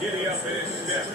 giddy up in his step.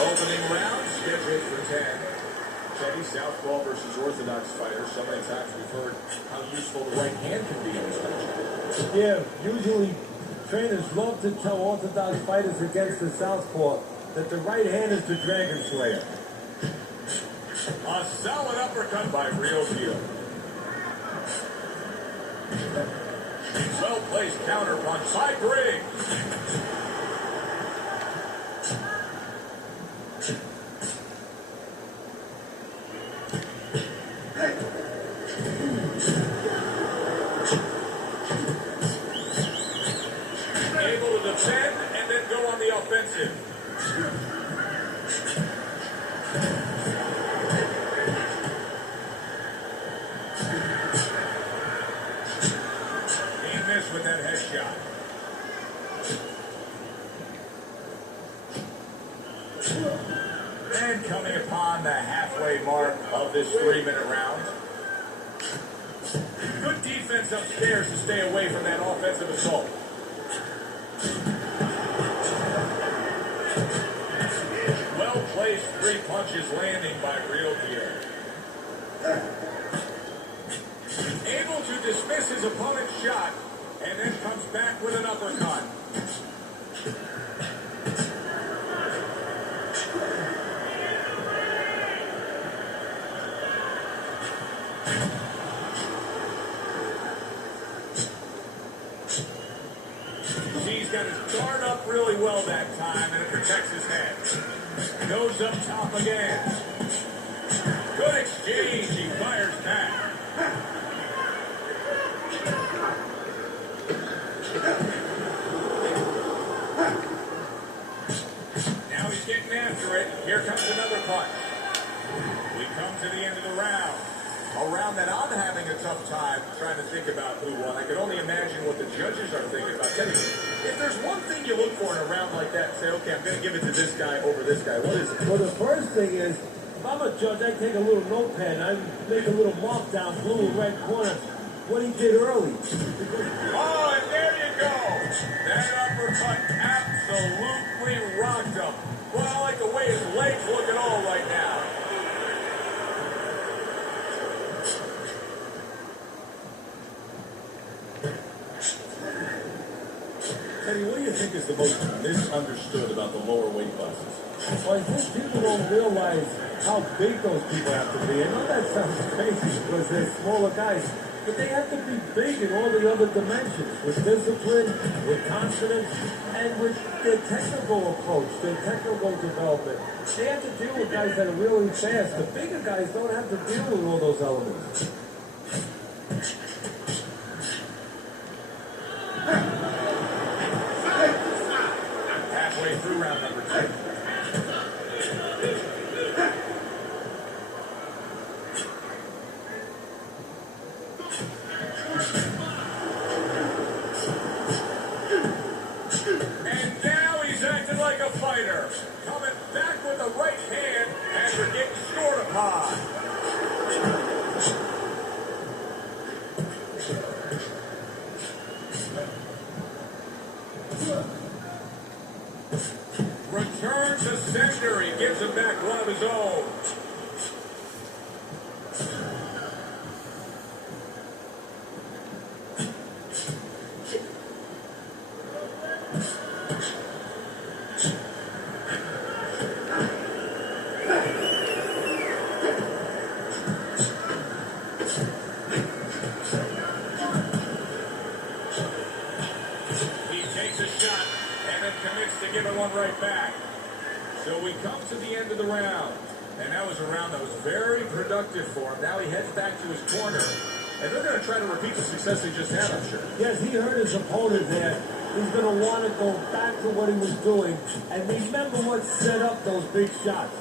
Opening round scheduled for 10. Chevy southpaw versus orthodox fighter. So many times we've heard how useful the right hand can be in this match. Yeah, usually trainers love to tell orthodox fighters against the southpaw that the right hand is the dragon slayer. A solid uppercut by Real Deal. Well-placed counterpunch by Briggs. Able to defend and then go on the offensive. He missed with that headshot. And coming upon the halfway mark of this 3-minute round. Good defense upstairs to stay away from that offensive assault. Well-placed 3 punches landing by Real Deal. Able to dismiss his opponent's shot and then comes back with an uppercut. He's got his guard up really well that time, and it protects his head. Goes up top again. Good exchange. He fires back. Now he's getting after it. Here comes another punch. We come to the end of the round. A round that I'm having a tough time trying to think about who won. I can only imagine what the judges are thinking about. If there's one thing you look for in a round like that, say, okay, I'm going to give it to this guy over this guy. What is it? Well, the first thing is, if I'm a judge, I take a little notepad and I make a little mark down blue and red corner what he did early. Oh, and there you go. That uppercut absolutely rocked him. Well, I like the way his legs look at all right now. Teddy, what do you think is the most misunderstood about the lower weight classes? Well, I think people don't realize how big those people have to be. I know that sounds crazy because they're smaller guys, but they have to be big in all the other dimensions, with discipline, with confidence, and with their technical approach, their technical development. They have to deal with guys that are really fast. The bigger guys don't have to deal with all those elements. Halfway through round number 2. And now he's acting like a fighter. Coming back with the right hand after getting scored upon. Return to sender. He gives him back one of his own. He takes a shot and then commits to giving one right back. So we come to the end of the round. And that was a round that was very productive for him. Now he heads back to his corner. And they're going to try to repeat the success they just had, I'm sure. Yes, he hurt his opponent there. He's going to want to go back to what he was doing and remember what set up those big shots.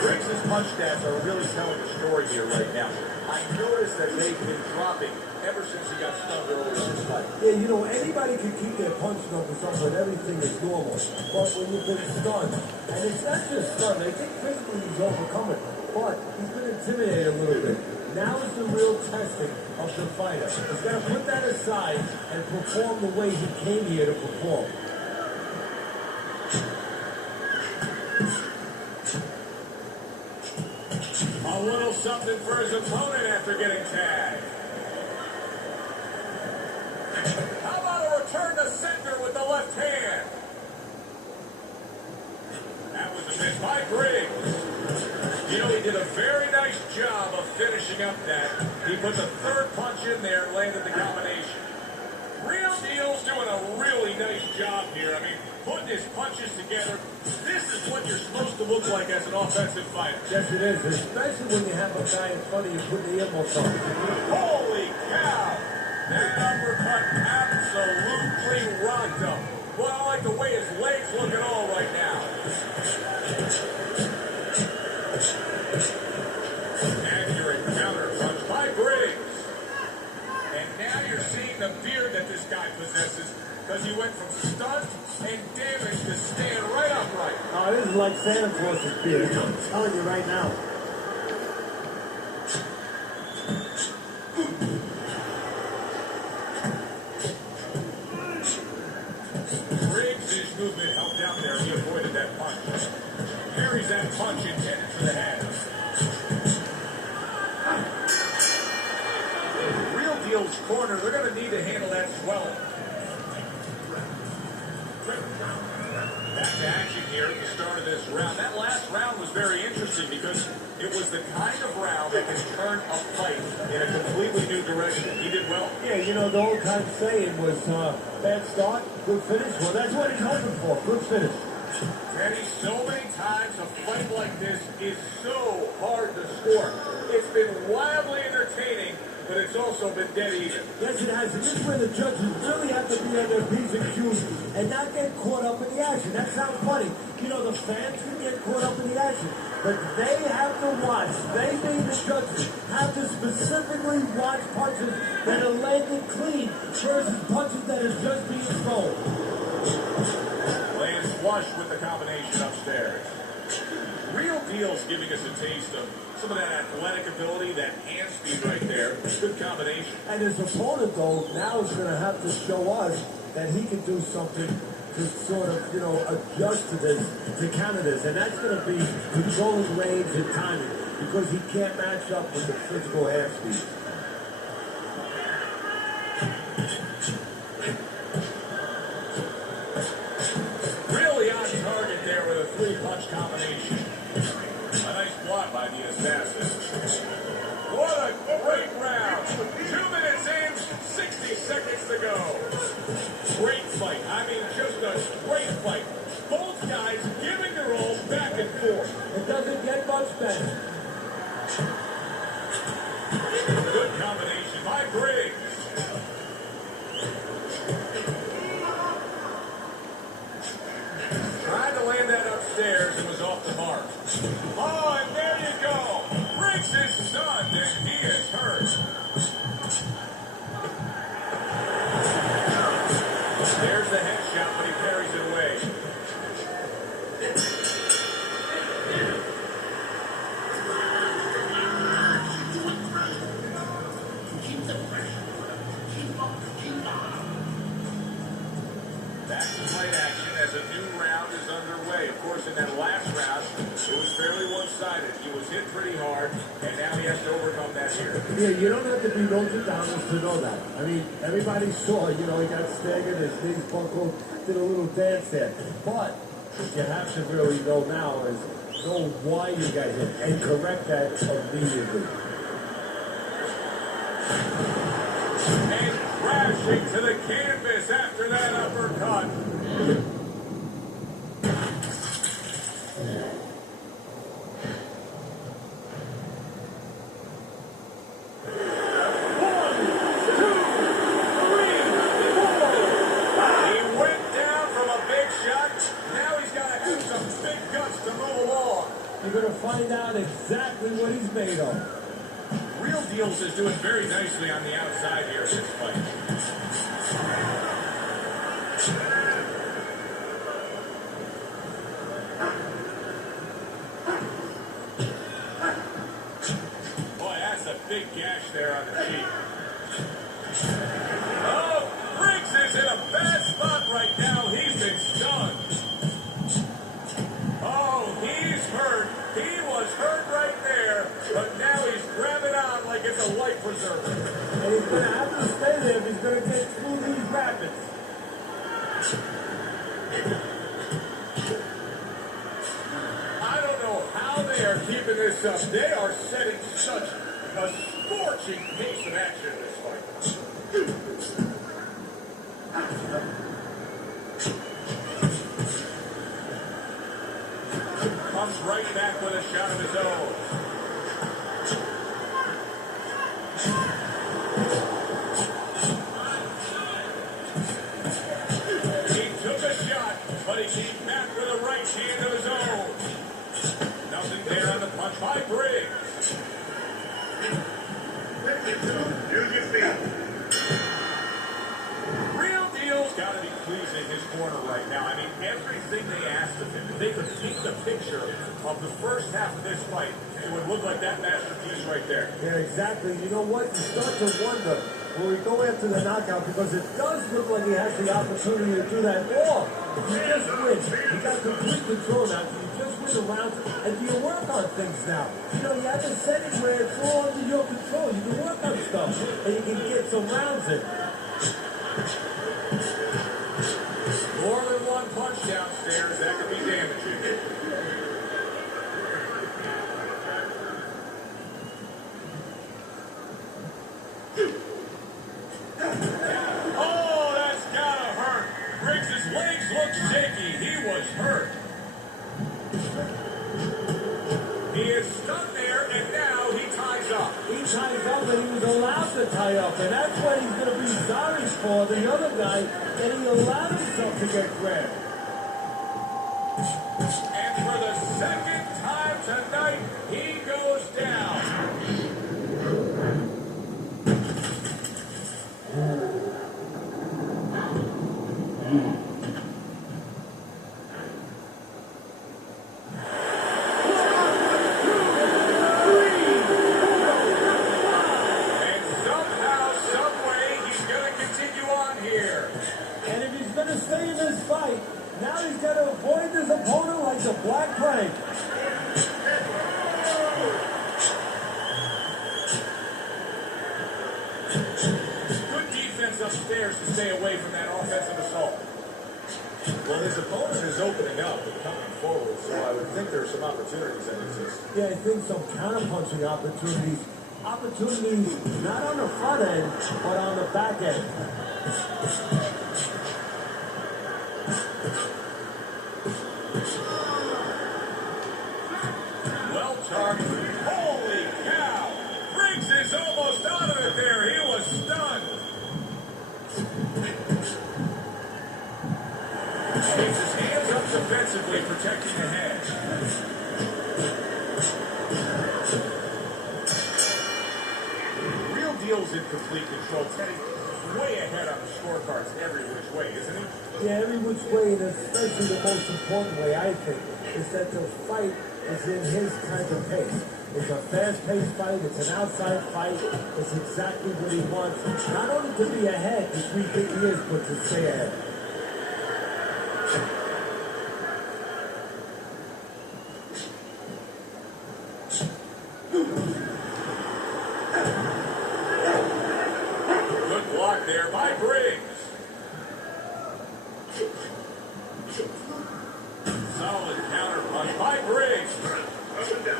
Briggs' punch stats are really telling a story here right now. I noticed that they've been dropping ever since he got stunned earlier in this fight. Yeah, you know, anybody can keep their punch numbers up when everything is normal. But when you've been stunned, and it's not just stunned, I think physically he's overcome it, but he's been intimidated a little bit. Now is the real testing of the fighter. He's got to put that aside and perform the way he came here to perform. A little something for his opponent after getting tagged. How about a return to center with the left hand? That was a miss by Briggs. You know, he did a very nice job of finishing up that. He put the third punch in there and landed the combination. Real Deal's doing a really nice job here. I mean, putting his punches together. This is what you're supposed to look like as an offensive fighter. Yes, it is, especially when you have a guy in front of you putting the earmuffs on. Holy cow! That uppercut absolutely rocked him. Well, I like the way his legs look at all right now. Accurate counter punch by Briggs. And now you're seeing the beard that this guy possesses because he went from stunned and damaged to stand right upright. Oh, this is like Santa Claus's beard. I'm telling you right now. Briggs' movement helped out there. He avoided that punch. Carries that punch intended for the head. Real Deal's corner, they're going to need to handle that swelling. Back to action here at the start of this round. That last round was very interesting because it was the kind of round that can turn a fight in a completely new direction. He did well. Yeah, you know, the old time saying was, bad start, good finish. Well, that's what he's hoping for, good finish. Teddy, so many times a fight like this is so hard to score. It's been wildly entertaining, but it's also been dead even. Yes, it has. And this is where the judges really have to be on their P's and Q's and not get caught up in the action. That sounds funny. You know, the fans can get caught up in the action, but they have to watch. They being the judges have to specifically watch punches that are landed clean versus punches that are just being thrown. Lands flush with the combination upstairs. Real Deal's giving us a taste of some of that athletic ability, that hand speed right there. Good combination. And his opponent, though, now is going to have to show us that he can do something to sort of, you know, adjust to this, to counter this. And that's going to be controlling range and timing because he can't match up with the physical hand speed. Really on target there with a three-punch combination. A nice block by the assassin. What a great round. 2 minutes in, 60 seconds to go. Great fight. I mean, just a great fight. Both guys giving their all back and forth. It doesn't get much better. Good combination by Briggs. Tried to land that upstairs and was off the mark. Oh, and there you go. Briggs is stunned and he is hurt. There's the headshot, but he carries it away. Back to fight action as a new round is underway. Of course, in that last round, it was fairly one-sided. He was hit pretty hard, and now he has to overcome that here. Yeah, you don't have to be Nostradamus to know that. I mean, everybody saw, you know, he got staggered, his knees buckled, did a little dance there. But what you have to really know now is know why you got hit and correct that immediately. And crashing to the canvas after that uppercut. Briggs is doing very nicely on the outside here in this fight. Boy, that's a big gash there on the cheek. Oh, Briggs is in a bad spot right now. He's been stunned. Oh, he's hurt. He was hurt right there, but now he's grabbing on like it's a life preserver. And he's going to have to stay there if he's going to get through these rapids. I don't know how they are keeping this up. They are setting such a scorching pace of action in this fight. Comes right back with a shot of his own. He took a shot, but he came back with a right hand of his own. Nothing there on the punch by Briggs. Use your feet. Real deal's got to be pleasing his corner right now. I mean, everything they asked of him, if they could paint the picture of the first half of this fight, it would look like that masterpiece right there. Yeah, exactly. You know what? You start to wonder, will he go after the knockout? Because it does look like he has the opportunity to do that. Or, if you just win, you got complete control now. You just win the rounds, and you work on things now. You know, you have a setting where it's all under your control. You can work on stuff, and you can get some rounds in. More than one punch downstairs, that could be damaging. Oh, that's gotta hurt. Briggs' legs look shaky. He was hurt. He is stunned there, and now he ties up. He ties up, and he was allowed to tie up, and that's what he's going to be sorry for, the other guy, and he allowed himself to get grabbed. And for the second time tonight, he goes down. And somehow, some way, he's going to continue on here. And if he's going to stay in this fight, now he's got to avoid his opponent like the Black Plague. Good defense upstairs to stay away from that offensive assault. Well, his opponent is opening up and coming forward, so I would think there are some opportunities that exist. Yeah, I think some counterpunching opportunities. Opportunities not on the front end, but on the back end. Well targeted. Holy cow! Briggs is almost out of it there. He was stunned. Takes his hands up defensively, protecting the head. Real deal's in complete control. Teddy way ahead on the scorecards every which way, isn't he? Yeah, every which way, and especially the most important way, I think, is that the fight is in his kind of pace. It's a fast-paced fight. It's an outside fight. It's exactly what he wants. Not only to be ahead, which we think he is, but to stay ahead. Good block there by Briggs. Solid counter punch by Briggs.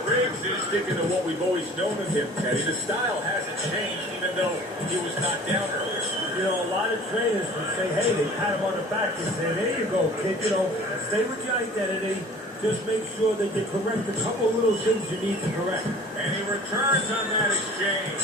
Briggs is sticking to what we've always known of him, Teddy. The style hasn't changed, even though he was knocked down earlier. You know, a lot of trainers would say, hey, they pat him on the back and say, there you go, kid. You know, stay with your identity. Just make sure that you correct a couple of little things you need to correct. And he returns on that exchange.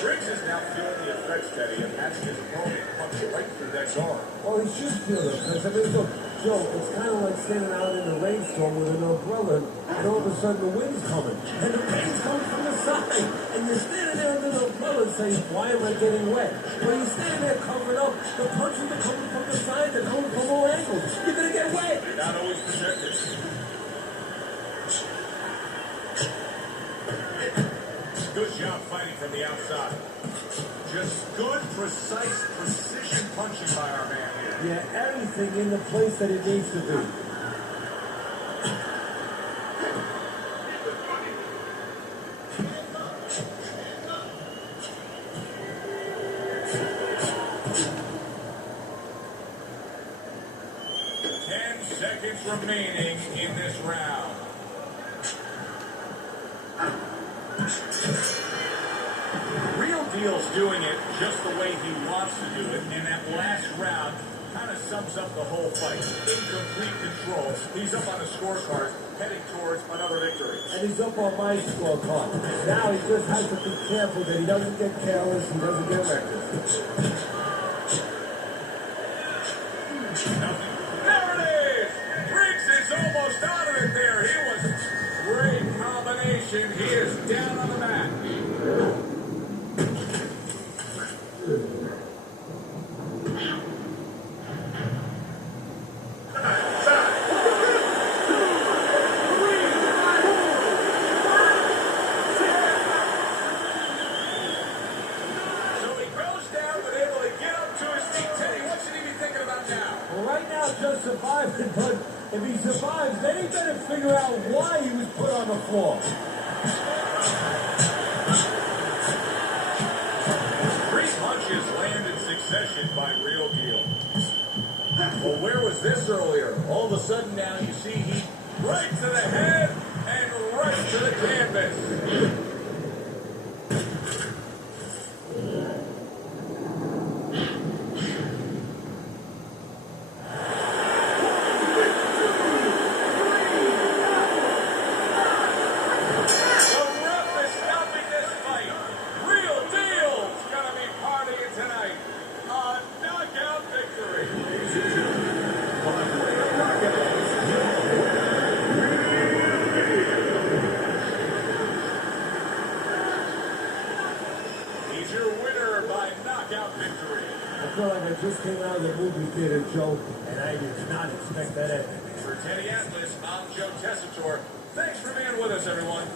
Briggs is now feeling the effects, Teddy, of having his opponent punch right through that guard. Oh, he should feel it. Because, I mean, look, Joe, it's kind of like standing out in a rainstorm with an umbrella, and all of a sudden the wind's coming. And the rain's coming from the side. And you're standing there under the umbrella saying, why am I getting wet? Well, you're standing there covered up. The punches are coming from the side. They're coming from all angles. You're going to get wet. You're not always protected. Good job fighting from the outside. Just good, precise, precision punching by our man here. Yeah, everything in the place that it needs to be. Seconds remaining in this round. Real Deal's doing it just the way he wants to do it, and that last round kind of sums up the whole fight. In complete control. He's up on the scorecard, heading towards another victory. And he's up on my scorecard. Now he just has to be careful that he doesn't get careless, he doesn't get reckless. There it is! Briggs is almost out of it there. He was great combination. He is down on the mat. Just surviving, but if he survives, then he better figure out why he was put on the floor. Three punches land in succession by Real Deal. Well, where was this earlier? All of a sudden now you see heat right to the head and right to the canvas. I feel like I just came out of the movie theater, Joe, and I did not expect that ending. For Teddy Atlas, I'm Joe Tessitore. Thanks for being with us, everyone.